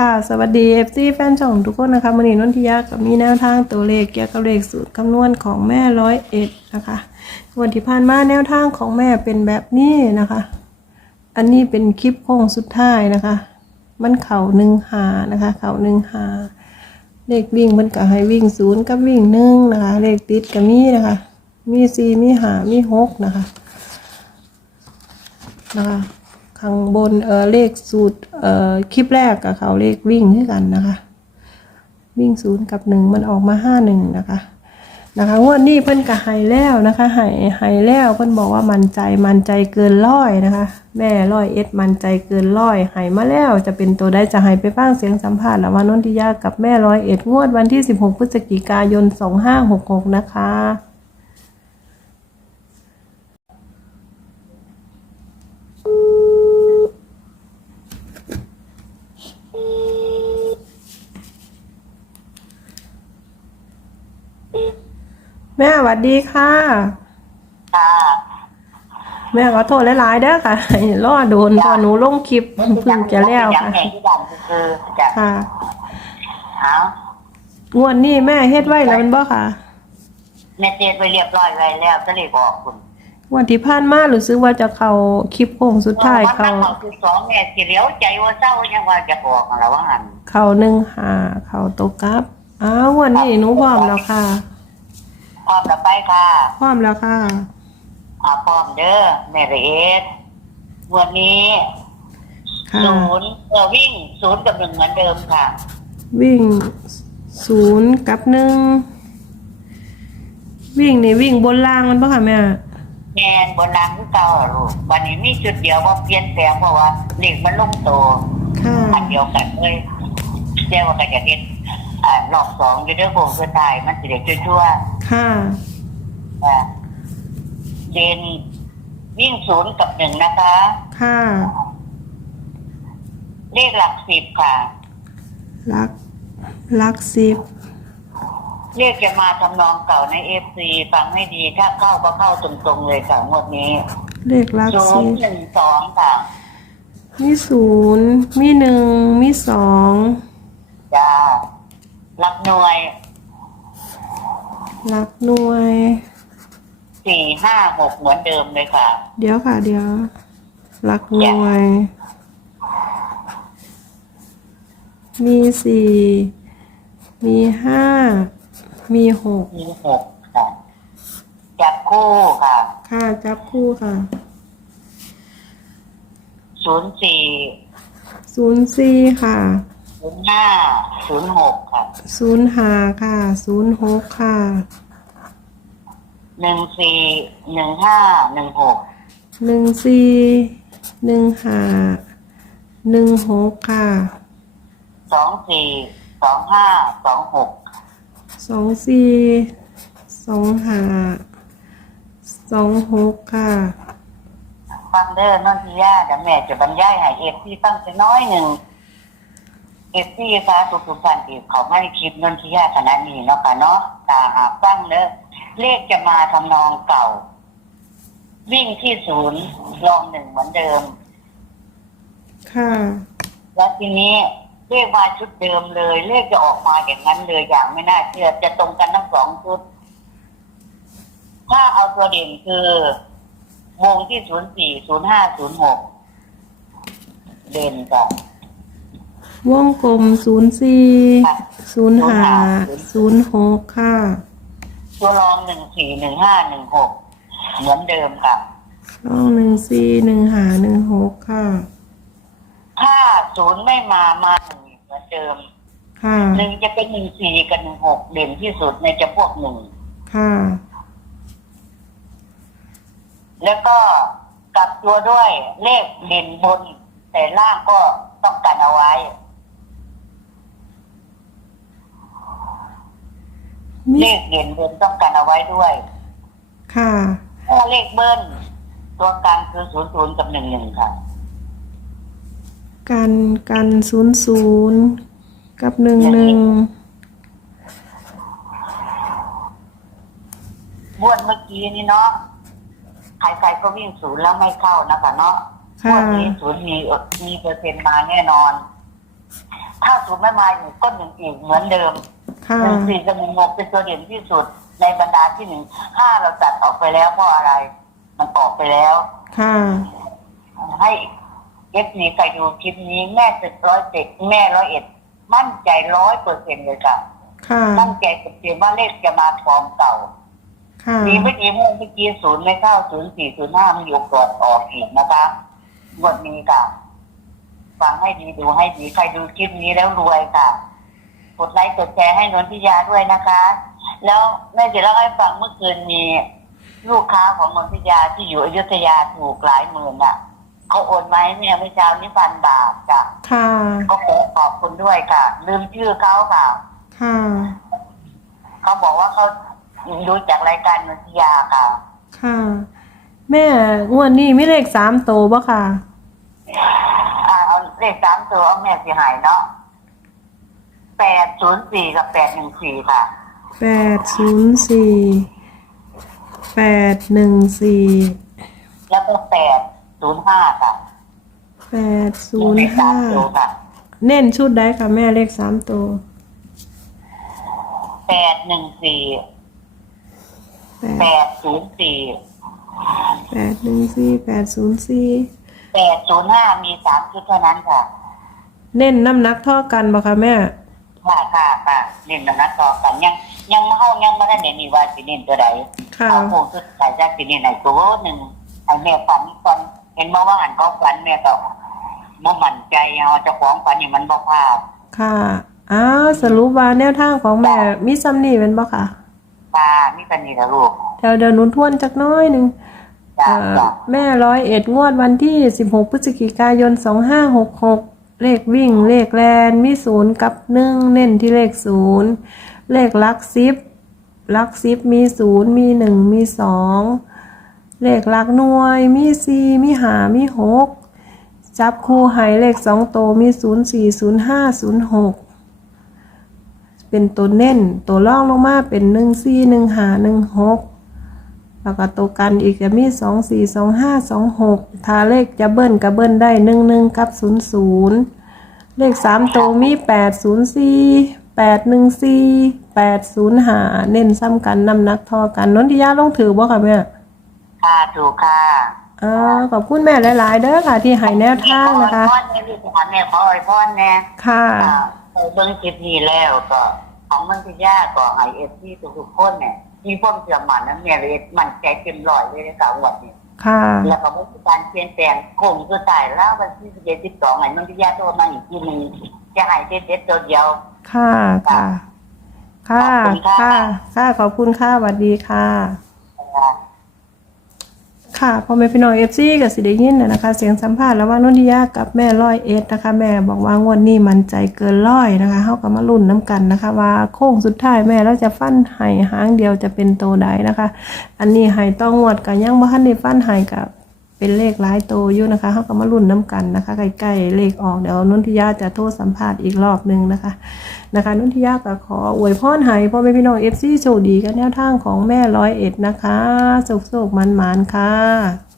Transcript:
ค่ะ สวัสดี FC แฟนช่องทุกคนนะคะวันนี้นนทิยากับมีแนวทางตัวเลขเกี่ยวกับเลขสูตรคำนวณของแม่ร้อยเอ็ดนะคะวันที่ผ่านมาแนวทางของแม่เป็นแบบนี้นะคะ อันนี้เป็นคลิปโค้งสุดท้ายนะคะ มันเข่าหนึ่งหานะคะ เข่าหนึ่งหาเลขวิ่งมันก็ให้วิ่งศูนย์กับวิ่งหนึ่งนะคะ เลขติดก็มีนะคะ มีสี่มีหามีหกนะคะนะคะ ข้างบนเออเลขสูตรเออคลิปแรกกับเขาเลขวิ่งด้วยกันนะคะ วิ่งศูนย์กับหนึ่งมันออกมาห้าหนึ่งนะคะนะคะงวดนี้เพิ่นก็ให้แล้วนะคะให้ให้แล้วเพิ่นบอกว่ามันใจมันใจเกินร้อยนะคะ แม่ร้อยเอ็ดมันใจเกินร้อยให้มาแล้วจะเป็นตัวได้จะให้ไปฟังเสียงสัมภาษณ์ระหว่างนนทิยากับแม่ร้อยเอ็ดงวดวันที่ 16 พฤศจิกายน 2566 นะคะ แม่สวัสดีค่ะ ค่ะแม่ขอโทษหลายๆเด้อค่ะรอโดนพอหนูลงคลิปเพิ่งจะแล้วยังค่ะไงที่ดันคือจะค่ะเอางวดนี้แม่เฮ็ดไว้แล้วแมันบ่ค่ะ แม่เจนไปเรียบร้อยไว้แล้วก็เลยบอกคุณงวันที่ผ่านมารู้สึกว่าจะเข้าคลิปโค้งสุดท้ายว่าเข้าเขาคือสองแม่สิเลี้ยวใจว่าเศร้ายังว่าจะบอกอะไรว่าหันเข้าหนึ่งหาเข้าตกกลับอ้าวงวันนี้หนูพร้อมแล้วค่ะ พร้อมแล้วไปค่ะพร้อมแล้วค่ะอ่าพร้อมเด้อแม่ละเอ็ดวันนี้ค่ะศูนย์เออวิ่งศูนย์กับหนึ่งเหมือนเดิมค่ะ วิ่งศูนย์กับหนึ่งวิ่งนี่วิ่งบนล่างมันปะค่ะแม่แมนบนรางที่เก่าอะลูกวันนี้มีจุดเดียวว่าเปลี่ยนแปลงเพราะว่าเหล็กมันลงโตค่ะอันเดียวกันเลยเรียกว่ากันจะเด็ด อ่ารอบสองอยู่ด้วยโครงสุดท้ายมันสิเด็ดชั่วค่ะ ๆอ่าเจนวิ่งศูนย์กับหนึ่งนะคะ ค่ะ เลขหลักสิบค่ะลักลักสิบเลขจะมาทำนองเก่าในเอฟซีฟังให้ดีถ้าเข้าก็เข้าตรงๆเลยค่ะงวดนี้เลขลักศูสินบย์หนึ่งสองค่ะมีศูนย์มีหนึ่งมีสองจ้า หลักหน่วยลักหน่วย สี่ห้าหกเหมือนเดิมเลยค่ะ เดี๋ยวค่ะ เดี๋ยวลักหน่วย มีสี่ มีห้า มีหก มีหกค่ะจับคู่ค่ะ ค่ะ จับคู่ค่ะศูนย์สี่ศูนย์สี่ค่ะ ศูนย์ห้าศูนย์หกค่ะศูนย์ห้าค่ะศูนย์หกค่ะหนึ่งสี่หนึ่งห้าหนึ่งหกหนึ่งสี่หนึ่งห้าหนึ่งหกค่ะสองสี่สองห้าสองหกสองสี่สองห้าสองหกค่ะฟังเด้อนนทิยาเดี๋ยวแม่จะบรรยายให้เอฟซีฟังจะน้อยหนึ่ง เอฟซีคะทุกทุกๆท่านที่เขาไม่ได้คิดนนทิยาขนาดนี้เนาะค่ะเนาะตาหากฟังเด้อเลขจะมาทำนองเก่า วิ่งที่ศูนย์ลองหนึ่งเหมือนเดิม ค่ะ แล้วทีนี้เลขมาชุดเดิมเลย เลขจะออกมาอย่างนั้นเลยอย่างไม่น่าเชื่อจะตรงกันทั้งสองชุด ถ้าเอาตัวเด่นคือ วงที่ศูนย์สี่ศูนย์ห้าศูนย์หกเด่นกับ วงกลมศูนย์สี่ศูนย์ห้าศูนย์หกค่ะ ตัวรองหนึ่งสี่หนึ่งห้าหนึ่งหกเหมือนเดิมค่ะลองหนึ่งสี่หนึ่งหาหนึ่งหกค่ะ ถ้าศูนย์ไม่มามาหนึ่งเหมือนเดิมค่ะหนึ่งจะเป็นหนึ่งสี่กับหนึ่งหกเด่นที่สุดในจะพวกหนึ่งค่ะ แล้วก็กลับตัวด้วยเลขเด่นบน แต่ล่างก็ต้องกันเอาไว้ มิ เลขเด่นบนต้องกันเอาไว้ด้วยค่ะ ถ้าเลขเบิ้ลตัวกลางคือศูนย์ศูนย์กับหนึ่งหนึ่งค่ะ กันกันศูนย์ศูนย์กับหนึ่งหนึ่งบวนเมื่อกี้นี่เนาะใครๆก็วิ่งศูนย์แล้วไม่เข้านะคะเนาะค่ะวันนี้ศูนย์มีมีเปอร์เซ็นต์มาแน่นอน ถ้าสูตรไม่มาอีกก็หนึ่งอีกเหมือนเดิม ค่ะ หนึ่งสี่กับหนึ่งหกเป็นตัวเด่นที่สุดในบรรดาที่หนึ่งห้าเราตัดออกไปแล้วเพราะอะไร มันออกไปแล้ว ค่ะ ให้เอฟซีใครดูคลิปนี้แม่สิบร้อยเจ็ดแม่ร้อยเอ็ดมั่นใจร้อยเปอร์เซ็นต์เลยค่ะ ค่ะ มั่นใจกับเตรียมว่าเลขจะมาฟอร์มเก่าค่ะมีเมื่อกี้เมื่อกี้ศูนย์ไม่เข้าศูนย์สี่ศูนย์ห้ามันอยู่ก่อนออกอีกนะคะงวดนี้ค่ะ ฟังให้ดีดูให้ดีใครดูคลิปนี้แล้วรวยค่ะ กดไลค์กดแชร์ให้นนทิยาด้วยนะคะ แล้วแม่จะเล่าให้ฟังเมื่อคืนมีลูกค้าของนนทิยาที่อยู่อยุธยาถูกหลายหมื่นอะเขาโอนมาให้เนี่ยเมื่อเช้านี้พันบาทจ้ะค่ะก็ขอขอบคุณด้วยค่ะ ลืมชื่อเขาค่ะค่ะเขาบอกว่าเขาดูจากรายการนนทิยาค่ะ ค่ะ แม่งวดนี้มีเลขสามโตวบ่ค่ะ อ่าเอาเลขสามตัวเอาแม่เสียหายเนาะ แปดศูนย์สี่กับแปดหนึ่งสี่ค่ะ แปดศูนย์สี่แปดหนึ่งสี่แล้วก็แปดศูนย์ห้าค่ะแปดศูนเลย์ขสาห้ามตัวค่ะเน้นชุดได้ค่ะแม่เลขสามตัวแปดหนึ่งสี่แปแปดดศูนย์สี่แปดหนึ่งสี่แปดศูนย์สี่แปดศูนย์ห้ามีสามชุดเท่านั้นค่ะ เน้นน้ำหนักเท่ากันบ่ค่ะแม่ ค่ะค่ะค่ะเน้นน้ำหนักต่อกันยังยังมาเข้ายังมาได้เน้นมีว่าสิเน้นตัวใดค่ะเอาโค้งสุดท้ายจะสิเน้นไหนตัวหนึ่งไอ้แม่ฝันก่อนเห็นมาว่าหันเขาฝันแม่ก็บ่มั่นใจเอาเจ้าของฝันนี่มันบ่พลาดค่ะอ้าวสรุปว่าแนวทางของแม่มีซ้ำนี่เป็นบ่ค่ะตามีกันนี่ละลูกเดี๋ยวเดี๋ยวหนุนทวนจักหน้อยหนึ่งจ้าเอ่อจ้าแม่ร้อยเอ็ดงวดวันที่16พฤศจิกายน2566 เลขวิ่งเลขแลนมีศูนย์กับหนึ่งเน้นที่เลขศูนย์เลขลักซิปลักซิปมีศูนย์มีหนึ่งมีสองเลขลักหน่วยมีสี่มีหามีหกจับคู่ให้เลขสองโตวมีศูนย์สี่ศูนย์ห้าศูนย์หกเป็นตัวเน้นตัวล่องลงมาเป็นหนึ่งสี่หนึ่งหาหนึ่งหก แล้วก็ตัวกันอีกจะมีสองสี่สองห้าสองหกถ้าเลขจะเบิ้ลก็เบิ้ลได้หนึ่งหนึ่งกับศูนย์ศูนย์เลขสามตัวมีแปดศูนย์สี่แปดหนึ่งสี่แปดศูนย์หาเน้นซ้ำกันน้ำหนักเทอกันนนทิยาลงถือบ่ค่ะแม่ค่ะถูกค่ะอ่าขอบคุณแม่หลาย ๆ เด้อค่ะ ที่ให้แนวทางนะคะขออวยพรแม่ลูกถามแม่ขออวยพรแน่ค่ะอ่าเออเบิ่งคลิปนี้แล้วก็ของมันที่ยากก็ให้เอฟซีทุกๆคนเนี่ย มีความเชื่อมั่นนะแม่เลยมั่นใจเต็มร้อยเลยในการวัดนี้ค่ะ แล้วก็ไม่มีการเปลี่ยนแปลงโคงสุดท้ายแล้ววันที่สิบเอ็ดสิบสองไหนมันที่ยากโทรมาอีกทีหนึงจะให้เด็ดๆตัวเดียว ค่ะค่ะค่ะขอบคุณค่ะ ค่ะ ค่ะ ขอบคุณค่ะสวัสดีค่ะนะ ค่ะพอแม่พี่น้องเอฟซีกับสิได้ยินนะคะ เสียงสัมภาษณ์ระหว่างนนทิยากับแม่ร้อยเอสนะคะ แม่บอกว่างวดนี้มันใจเกินร้อยนะคะเขาก็มาลุ้นน้กันนะคะ ว่าโค้งสุดท้ายแม่เราจะฟันไห้หางเดียวจะเป็นโตใดนะคะ อันนี้ไห้ต้องงวดกันยังบ่ทันได้ฟันไห้กับ เป็นเลขหลายโตอยู่นะคะเขาก็มารุ่นน้กันนะคะ ใกล้ๆเลขออกเดี๋ยวนุ่นทิยาจะโทษสัมภาษณ์อีกรอบหนึ่งนะคะนะคะ นุ่นทิยาก็ขออวยพรให้พ่อแม่พี่น้องเอฟซีโชคดีกันแนวทางของแม่ร้อยเอ็ดนะคะโศกโศกมันมันๆค่ะ